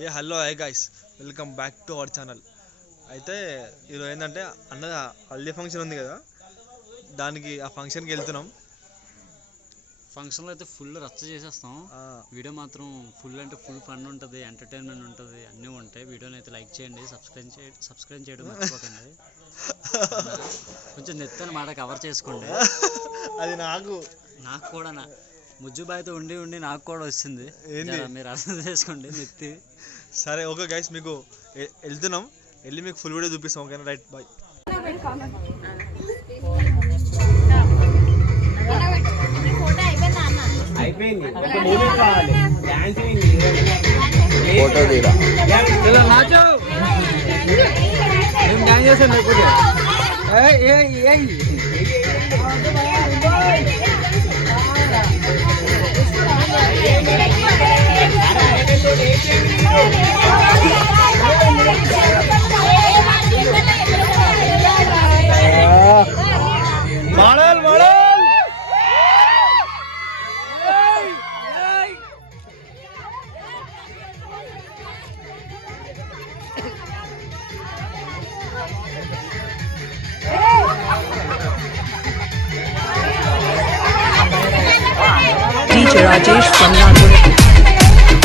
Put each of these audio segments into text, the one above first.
A hello hi guys welcome back to our channel అయితే ఈరోజు ఏంటంటే అన్న హల్దీ ఫంక్షన్ ఉంది కదా. దానికి ఆ ఫంక్షన్కి వెళ్తున్నాం. ఫంక్షన్లో అయితే ఫుల్ రచ్చ చేసేస్తాం. వీడియో మాత్రం ఫుల్ అంటే ఫుల్ ఫన్ ఉంటుంది ఎంటర్టైన్మెంట్ ఉంటుంది అన్నీ ఉంటాయి. వీడియోని అయితే లైక్ చేయండి సబ్స్క్రైబ్ చేయండి సబ్స్క్రైబ్ చేయడం మర్చిపోకండి. కొంచెం నెత్తని మాట కవర్ చేసుకోండి. అది నాకు. నాకు కూడా నా ముజ్జుబాయితో ఉండి ఉండి నాకు కూడా వస్తుంది ఏంది? మీరు అర్థం చేసుకోండి నెత్తి. సరే ఓకే గైస్ మీకు వెళ్తున్నాం. వెళ్ళి మీకు ఫుల్ వీడియో చూపిస్తాం ఓకేనా? రైట్ బాయ్ అయిపోయింది. ఒక మూమెంట్ కావాలి. డాన్స్ ఫోటో తీరా? డాన్స్ చేస్తాం లేకపోతే ఏయ్, ఏయ్, お。DJ Rajesh from Nagpur.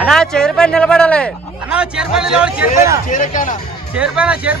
అన్నా చైర్ పైన నిలబడాలి. అన్నా చైర్ పైన నిలబడి చైర్ పైన. చైర్ పైన చైర్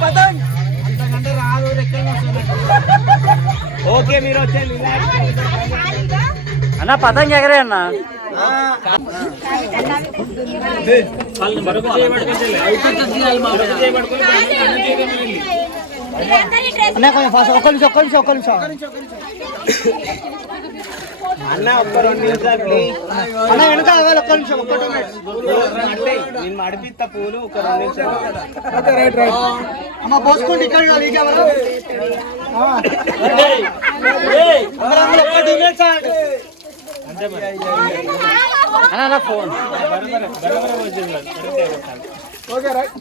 పతంగ్. అంతకంటే రాదు, రెక్కలు వస్తున్నాయి. ఓకే మీరు అన్న పతంగి ఎగరే అన్న. అన్న కొంచెం ఫాస్ట్ ఒక్క నిమిషం ఒక్క నిమిషం ఒక్క నిమిషం. అన్న ఒక్క రెండు నిమిషాలు ప్లీజ్ అన్న వెనక ఒక్క నిమిషం ఒక్క టూ మినిట్స్. నేను మడిపిస్తా పూలు ఒక రెండు నిమిషాలు. రైట్ రైట్ అమ్మ పోసుకోండి ఇక్కడ అందరూ ఒక్క టూ మినిట్స్ ఆగండి. అన్న నా ఫోన్. Okay right.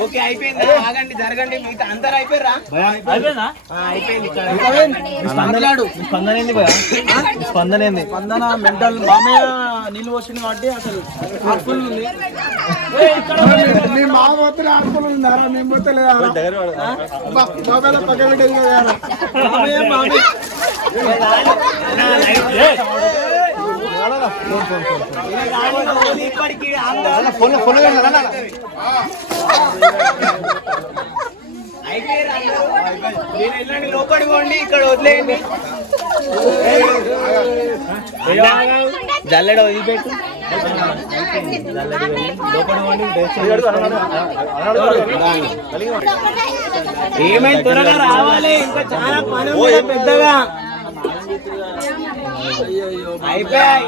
ఓకే అయిపోయింది. ఆగండి జరగండి. మిగతా అందరు అయిపోయారా అయిపోయింది? స్పందన ఏంది స్పందన ఏంది స్పందన మెంటల్. మామయ్య నీళ్ళు పోసింది కాబట్టి అసలు హార్ట్ఫుల్ ఉంది. నీ మామ పోతే ఉన్నారా మేము పోతే లేదా? మొబైల్ పక్క పెట్టేది కదా మామయ్య మామయ్య ఇప్పటికి ఫోన్ ఫోన్ అయిపోయారు అందరూ. మీరు వెళ్ళండి లోపలికి పోండి ఇక్కడ వదిలేయండి జల్లెడ వదిలిపెట్టు. ఏమైంది? త్వరగా రావాలి. ఇంకా చాలా పని పెద్దగా. అయిపోయాయి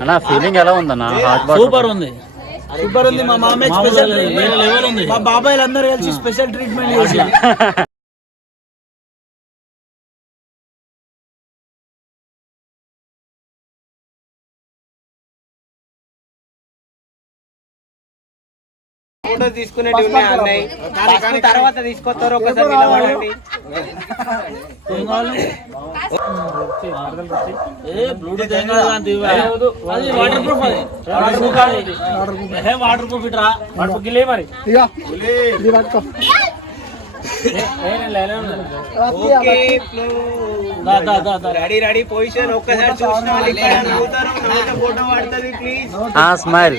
అన్న ఫీలింగ్ ఎలా ఉందన్న? సూపర్ ఉంది. సూపర్ ఉంది. మా మామయ్య స్పెషల్ వేరే లెవెల్ ఉంది. మా బాబాయ్లు అందరూ కలిసి స్పెషల్ ట్రీట్మెంట్ చేసి ఫోటో తీసుకునేటి ఉన్నాయి అన్నయ్య? తర్వాత తీసుకొస్తారు ఒకసారి నిలబడండి. వాటర్ ప్రూఫ్ అది వాటర్ ఇట్రా? వాటర్ గిలే మరి. Ready ready position. ఒక్కసారి చూసిన వాళ్ళు ఇక్కడ ఫోటో పడుతుంది ప్లీజ్ ఆ స్మైల్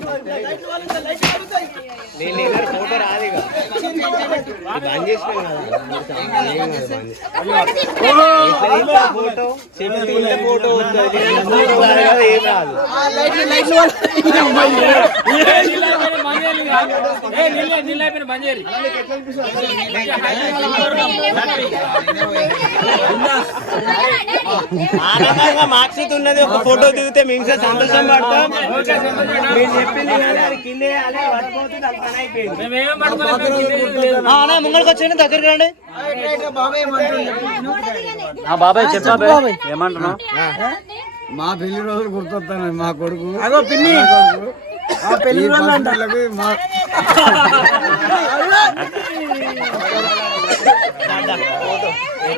నేను నిన్న ఫోటో రాదు ఇక. ఇది బంద్ చేసినాం కదా. ఏం కాదు, బంద్ చేసినాం. ఇట్లా ఫోటో చెప్తే ఇంత ఫోటో వస్తుంది ఫోటో రాదు, ఏం రాదు ఆనందంగా మార్క్స్ ఉన్నది ఒక ఫోటో దిగితే మేము సంతోషం పడతాం. మీరు చెప్పింది అది అది ముంగడికి వచ్చేయండి దగ్గరికి రండి. ఆ బాబాయ్ చెప్పా బాబాయ్. ఏమంటున్నావు? మా పెళ్ళి రోజులు గుర్తొస్తాను మా కొడుకు. అగో పిన్ని. ఆ పెళ్ళి రోజులు అంట. పిల్లలకి మా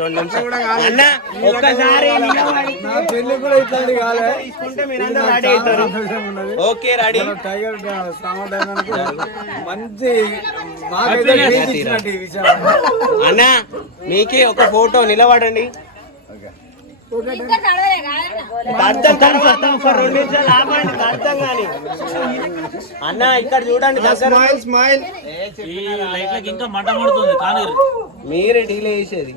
రెండు నిమిషాలు. అన్న ఒక్కసారి నిలబడి నా పెళ్ళి కూడా ఇట్లాంటి కాలే. తీసుకుంటే మీరందరూ రెడీ అవుతారు. ఉన్నది. Okay ready. టైగర్ సామర్థ్యానికి మంచి మాకైతే అన్న మీకే ఒక ఫోటో నిలబడండి. అన్న ఇక్కడ చూడండి దగ్గర. స్మైల్ ఈ లైట్లకి ఇంకా మంట పడుతుంది కానీ మీరే డీలే చేసేది.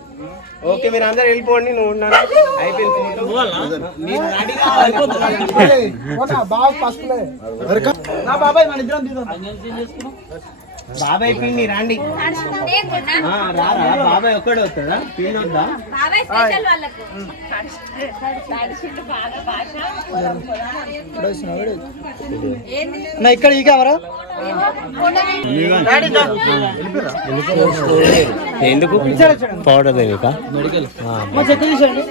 ఓకే మీరు అందరు వెళ్ళిపోండి నువ్వు ఉన్నాను అయిపోయింది బాబాయ్ మన ఇద్దరం బాబాయ్ పిన్ని రండి. రారా బాబాయ్ ఒక్కడే వస్తాడా? పిన్ని వద్దా? నా ఇక్కడ ఈ కవరా ఎందుకు? పౌడర్ చెక్క తీసండి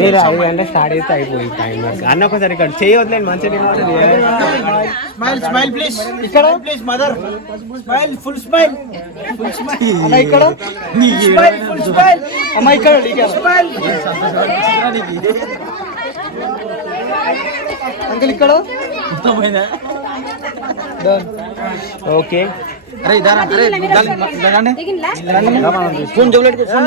మీరు ఐదు గంటల స్టార్ట్ అయితే అయిపోయి టైం వరకు అన్న ఒకసారి ఇక్కడ చేయవద్దులేండి మంచిగా స్మైల్ స్మైల్ ప్లీజ్ ఇక్కడ please mother smile full smile full smile అన్న ఇక్కడ స్మైల్ ఫుల్ స్మైల్ అమ్మ ఇక్కడ స్మైల్ అంకుల్ ఇక్కడ ఓకే అరే ఇదారా అరే ఫోన్ జోబులెట్ ఫోన్